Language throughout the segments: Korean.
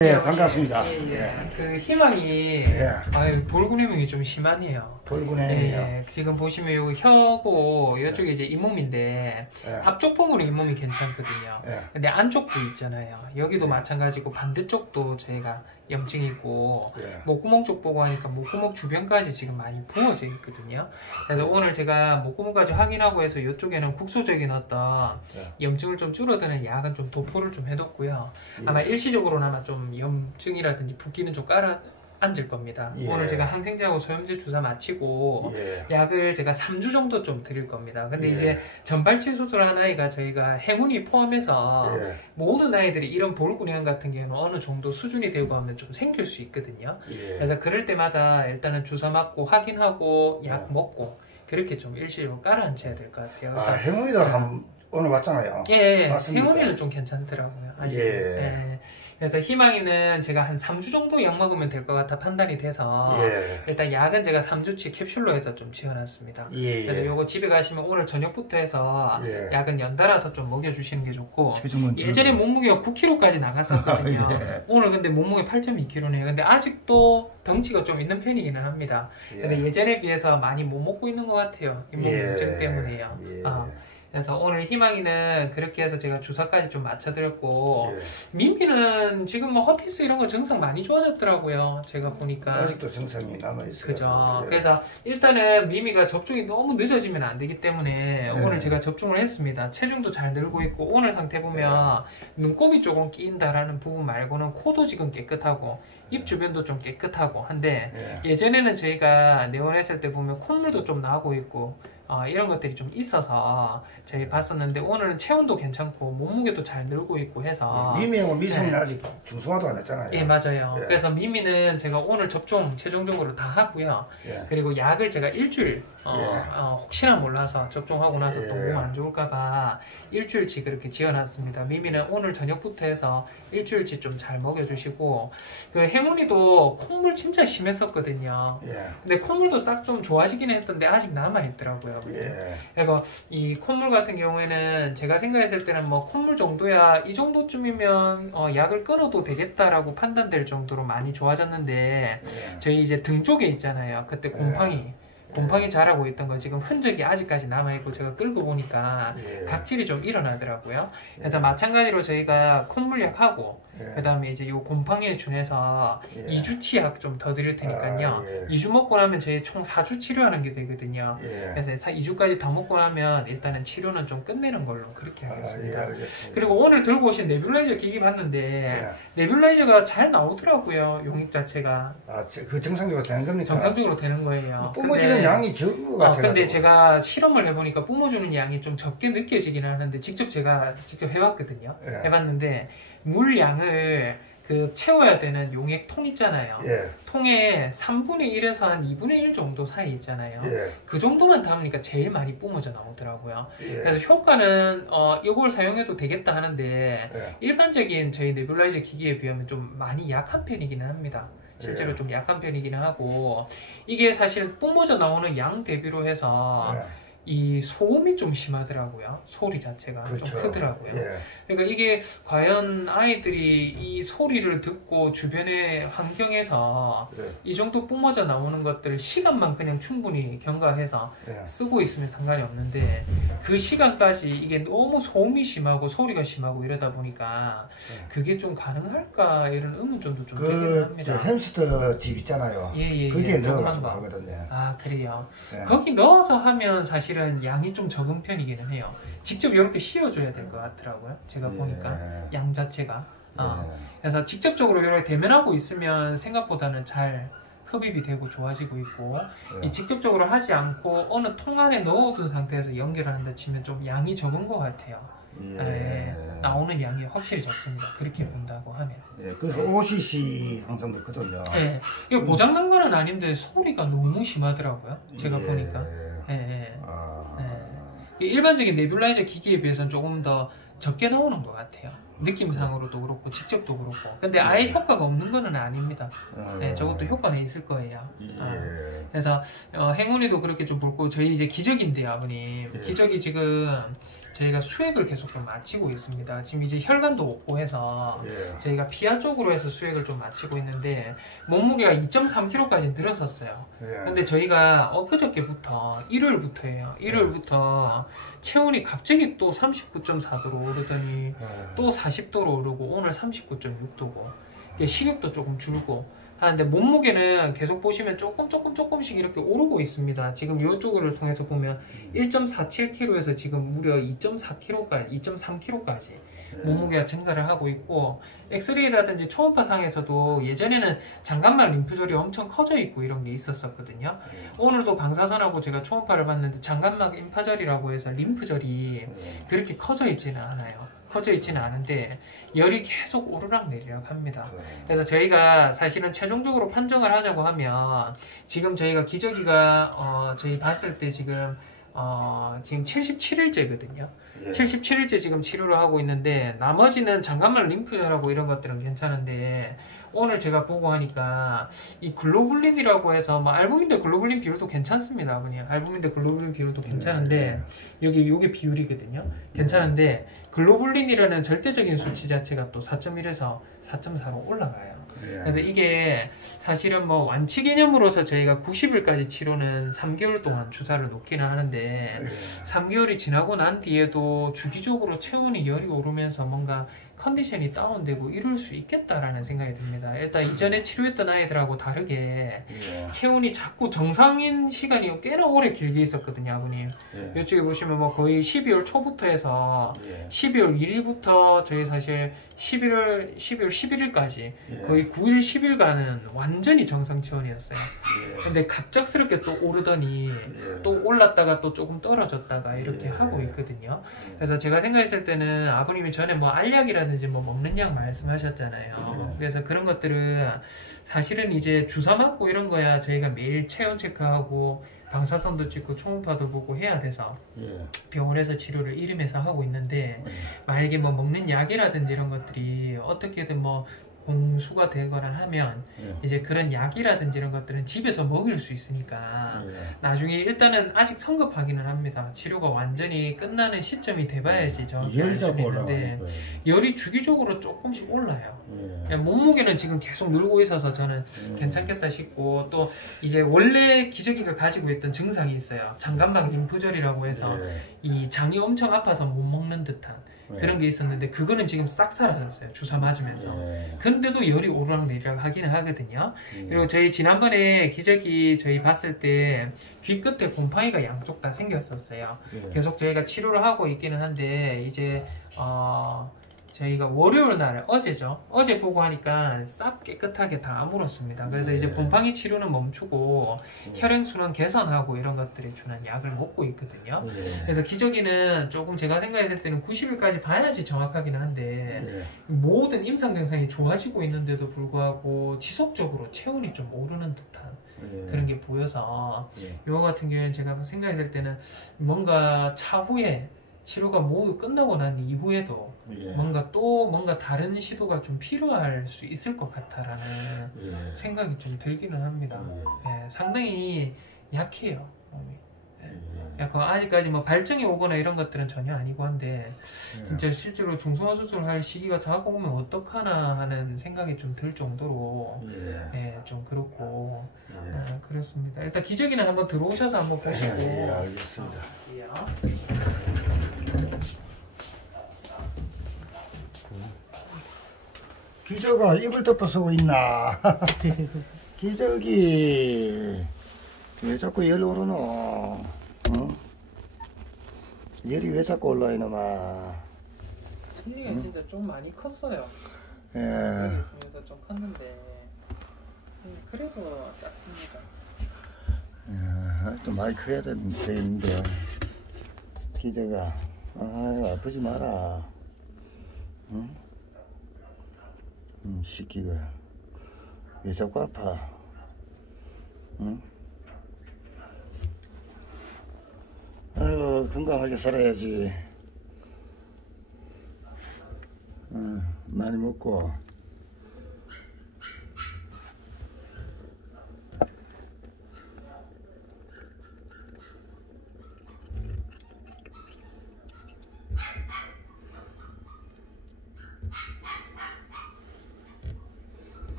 네, 반갑습니다. 그 희망이 돌근해명이 좀 심하네요. 돌근해요. 지금 보시면 요 혀고 이쪽에 이제 잇몸인데 앞쪽 부분은 잇몸이 괜찮거든요. 근데 안쪽 부 있잖아요. 여기도 마찬가지고 반대쪽도 저희가 염증이 있고 목구멍 쪽 보고 하니까 목구멍 주변까지 지금 많이 부어져 있거든요. 그래서 오늘 제가 목구멍까지 확인하고 해서 이쪽에는 국소적인 어떤 염증을 좀 줄어드는 약은 좀 도포를 좀 해뒀고요. 아마 일시적으로나마 좀 염증이라든지 붓기는 좀 앉을 겁니다. 오늘 제가 항생제하고 소염제 주사 마치고 약을 제가 3주 정도 좀 드릴 겁니다. 근데 이제 전발치수술한 아이가 저희가 행운이 포함해서 모든 아이들이 이런 돌근형 같은 경우는 어느 정도 수준이 되고 하면 좀 생길 수 있거든요. 그래서 그럴 때마다 일단은 주사 맞고 확인하고 약 먹고 그렇게 좀 일시적으로 깔아앉혀야 될 것 같아요. 그래서 행운이도 오늘 왔잖아요. 행운이는 좀 괜찮더라고요. 아직. 그래서 희망이는 제가 한 3주 정도 약 먹으면 될 것 같아 판단이 돼서 일단 약은 제가 3주치 캡슐로 해서 좀 지어놨습니다. 그래서 요거 집에 가시면 오늘 저녁부터 해서 약은 연달아서 좀 먹여주시는 게 좋고 예전에 몸무게가 9kg까지 나갔었거든요. 오늘 근데 몸무게 8.2kg네요. 근데 아직도 덩치가 좀 있는 편이기는 합니다. 근데 예전에 비해서 많이 못 먹고 있는 것 같아요. 잇몸 염증 때문에요. 그래서 오늘 희망이는 그렇게 해서 제가 주사까지 좀 맞춰드렸고 민미는 지금 뭐 허피스 이런 거 증상 많이 좋아졌더라고요. 제가 보니까 아직도 증상이 남아있어요. 그죠. 그래서 일단은 미미가 접종이 너무 늦어지면 안 되기 때문에 오늘 제가 접종을 했습니다. 체중도 잘 늘고 있고 오늘 상태 보면 눈곱이 조금 끼인다라는 부분 말고는 코도 지금 깨끗하고 입 주변도 좀 깨끗하고 한데 예전에는 저희가 내원했을 때 보면 콧물도 좀 나고 있고 이런 것들이 좀 있어서 저희 봤었는데 오늘은 체온도 괜찮고 몸무게도 잘 늘고 있고 해서 미미하고 미성은 아직 중성화도 안 했잖아요. 맞아요. 그래서 미미는 제가 오늘 접종 최종적으로 다 하고요. 그리고 약을 제가 일주일 혹시나 몰라서 접종하고 나서 또 몸 안 좋을까봐 일주일치 그렇게 지어놨습니다. 미미는 오늘 저녁부터 해서 일주일치 좀 잘 먹여주시고 그 행운이도 콧물 진짜 심했었거든요. 근데 콧물도 싹 좀 좋아지긴 했던데 아직 남아있더라고요. 그리고 이 콧물 같은 경우에는 제가 생각했을 때는 뭐 콧물 정도야 이 정도쯤이면 약을 끊어도 되겠다라고 판단될 정도로 많이 좋아졌는데 저희 이제 등 쪽에 있잖아요. 그때 곰팡이 자라고 있던 거 지금 흔적이 아직까지 남아있고 제가 끌고 보니까 각질이 좀 일어나더라고요. 그래서 마찬가지로 저희가 콧물약하고 그 다음에 이제 요 곰팡이에 준해서 2주치 약 좀 더 드릴 테니까요. 2주 먹고 나면 저희 총 4주 치료하는 게 되거든요. 그래서 2주까지 다 먹고 나면 일단은 치료는 좀 끝내는 걸로 그렇게 하겠습니다. 그리고 오늘 들고 오신 네뷸라이저 기기 봤는데 네뷸라이저가 잘 나오더라고요. 용액 자체가. 그 정상적으로 되는 겁니까? 정상적으로 되는 거예요. 뿜어지는 양이 적은 것 같아요. 근데 제가 실험을 해보니까 뿜어주는 양이 좀 적게 느껴지긴 하는데 제가 직접 해봤거든요. 해봤는데 물 양을 채워야 되는 용액통 있잖아요. 통에 3분의 1에서 한 2분의 1 정도 사이 있잖아요. 그 정도만 담으니까 제일 많이 뿜어져 나오더라고요. 그래서 효과는 이걸 사용해도 되겠다 하는데 일반적인 저희 네뷸라이저 기기에 비하면 좀 많이 약한 편이기는 합니다. 실제로 좀 약한 편이기는 하고 이게 사실 뿜어져 나오는 양 대비로 해서 이 소음이 좀 심하더라고요. 소리 자체가 좀 크더라고요. 그러니까 이게 과연 아이들이 이 소리를 듣고 주변의 환경에서 이 정도 뿜어져 나오는 것들을 시간만 그냥 충분히 경과해서 쓰고 있으면 상관이 없는데 그 시간까지 이게 너무 소음이 심하고 소리가 심하고 이러다 보니까 그게 좀 가능할까 이런 의문점도 좀 들긴 합니다. 햄스터 집 있잖아요. 거기에 넣어서 하거든요. 그래요. 거기 넣어서 하면 사실은 양이 좀 적은 편이기는 해요. 직접 이렇게 씌워줘야 될 것 같더라고요. 제가 보니까 양 자체가. 그래서 직접적으로 이렇게 대면하고 있으면 생각보다는 잘 흡입이 되고 좋아지고 있고 이 직접적으로 하지 않고 어느 통 안에 넣어둔 상태에서 연결한다 치면 좀 양이 적은 것 같아요. 나오는 양이 확실히 적습니다. 그렇게 본다고 하면. 그래서 OCC 항상 넣거든요. 이거 고장난 건 아닌데 소리가 너무 심하더라고요. 제가 보니까. 일반적인 네뷸라이저 기기에 비해서는 조금 더 적게 나오는 것 같아요. 느낌상으로도 그렇고 직접도 그렇고. 근데 아예 효과가 없는 거는 아닙니다. 네, 저것도 효과는 있을 거예요. 그래서 행운이도 그렇게 좀 볼고, 저희 이제 기저귀인데요, 아버님. 기저귀 지금 저희가 수액을 계속 좀 마치고 있습니다. 지금 이제 혈관도 없고 해서 저희가 피하 쪽으로 해서 수액을 좀 마치고 있는데, 몸무게가 2.3kg까지 늘었었어요. 근데 저희가 엊그저께부터 일요일부터 체온이 갑자기 또 39.4도로 오르더니 또 40도로 오르고, 오늘 39.6도고, 식욕도 조금 줄고 하는데, 몸무게는 계속 보시면 조금씩 이렇게 오르고 있습니다. 지금 이쪽을 통해서 보면 1.47kg에서 지금 무려 2.3kg까지 몸무게가 증가를 하고 있고, 엑스레이라든지 초음파상에서도 예전에는 장관말 림프절이 엄청 커져 있고 이런 게 있었거든요. 오늘도 방사선하고 제가 초음파를 봤는데 장관막 림파절이라고 해서 림프절이 그렇게 커져 있지는 않은데 열이 계속 오르락내리락 합니다. 그래서 저희가 사실은 최종적으로 판정을 하자고 하면, 지금 저희가 기저귀가 저희 봤을 때 지금 77일째거든요. 77일째 지금 치료를 하고 있는데, 나머지는 장관말 림프절하고 이런 것들은 괜찮은데, 오늘 제가 보고 하니까 이 글로불린이라고 해서 알부민 대 글로불린 비율도 괜찮습니다, 아버님. 알부민 대 글로불린 비율도 괜찮은데, 요게 비율이거든요. 괜찮은데 글로불린이라는 절대적인 수치 자체가 또 4.1에서 4.4로 올라가요. 그래서 이게 사실은 뭐 완치 개념으로서 저희가 90일까지 치료는 3개월 동안 주사를 놓기는 하는데, 3개월이 지나고 난 뒤에도 주기적으로 체온이 열이 오르면서 뭔가 컨디션이 다운되고 이럴 수 있겠다라는 생각이 듭니다. 일단 이전에 치료했던 아이들하고 다르게 체온이 자꾸 정상인 시간이 꽤나 오래 길게 있었거든요, 아버님. 이쪽에 보시면 뭐 거의 12월 초부터 해서 12월 1일부터 저희 사실 11월 11일까지 거의 9일, 10일간은 완전히 정상 체온이었어요. 근데 갑작스럽게 또 오르더니 또 올랐다가 또 조금 떨어졌다가 이렇게 하고 있거든요. 그래서 제가 생각했을 때는 아버님이 전에 뭐 알약이라든지 뭐 먹는 약 말씀하셨잖아요. 그래서 그런 것들은 사실은 이제 주사 맞고 이런 거야 저희가 매일 체온 체크하고 방사선도 찍고 초음파도 보고 해야 돼서 병원에서 치료를 이름해서 하고 있는데, 만약에 뭐 먹는 약이라든지 이런 것들이 어떻게든 뭐 공수가 되거나 하면 이제 그런 약이라든지 이런 것들은 집에서 먹을 수 있으니까 나중에 일단은 아직 성급하기는 합니다. 치료가 완전히 끝나는 시점이 돼봐야지 정확히 알 수 있는데, 열이 주기적으로 조금씩 올라요. 몸무게는 지금 계속 늘고 있어서 저는 괜찮겠다 싶고, 또 이제 원래 기저귀가 가지고 있던 증상이 있어요. 장관막 림프절이라고 해서 이 장이 엄청 아파서 못 먹는 듯한 그런 게 있었는데, 그거는 지금 싹 사라졌어요, 주사 맞으면서. 근데도 열이 오르락내리락 하기는 하거든요. 그리고 저희 지난번에 기저귀 저희 봤을 때 귀 끝에 곰팡이가 양쪽 다 생겼었어요. 계속 저희가 치료를 하고 있기는 한데, 이제 저희가 월요일 날 어제 보고 하니까 싹 깨끗하게 다 아물었습니다. 그래서 이제 곰팡이 치료는 멈추고 혈행순환 개선하고 이런 것들에 준한 약을 먹고 있거든요. 그래서 기저귀는 조금 제가 생각했을 때는 90일까지 봐야지 정확하기는 한데, 모든 임상 증상이 좋아지고 있는데도 불구하고 지속적으로 체온이 좀 오르는 듯한 그런 게 보여서, 이거 같은 경우에는 제가 생각했을 때는 뭔가 차후에 치료가 모두 끝나고 난 이후에도 뭔가 다른 시도가 좀 필요할 수 있을 것 같다라는 생각이 좀 들기는 합니다. 상당히 약해요, 몸이. 약간 아직까지 뭐 발정이 오거나 이런 것들은 전혀 아니고 한데, 진짜 실제로 중성화 수술할 시기가 다가오면 어떡하나 하는 생각이 좀 들 정도로 좀 그렇고 그렇습니다. 일단 기저귀는 한번 들어오셔서 한번 보시고. 알겠습니다. 기저가 입을 덮어 쓰고 있나? 기저귀 왜 자꾸 열 오르노? 열이 왜 자꾸 올라 이놈아? 기저귀가 진짜 좀 많이 컸어요. 있으면서 좀 컸는데 그래도 작습니다. 또 많이 커야 되는데 기저가 아프지 마라. 새끼가 왜 자꾸 아파? 아이고 건강하게 살아야지. 많이 먹고.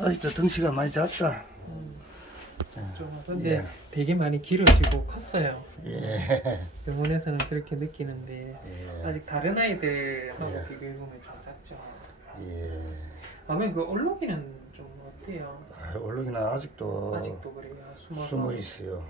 아직도 덩치가 많이 작다. 근데 되게 많이 길어지고 컸어요. 예. 병원에서는 그렇게 느끼는데 아직 다른 아이들하고 예. 비교해보면 좀 작죠. 예. 그러면 그 얼룩이는 좀 어때요? 얼룩이나 아직도 아직도 그래요? 숨어 있어요.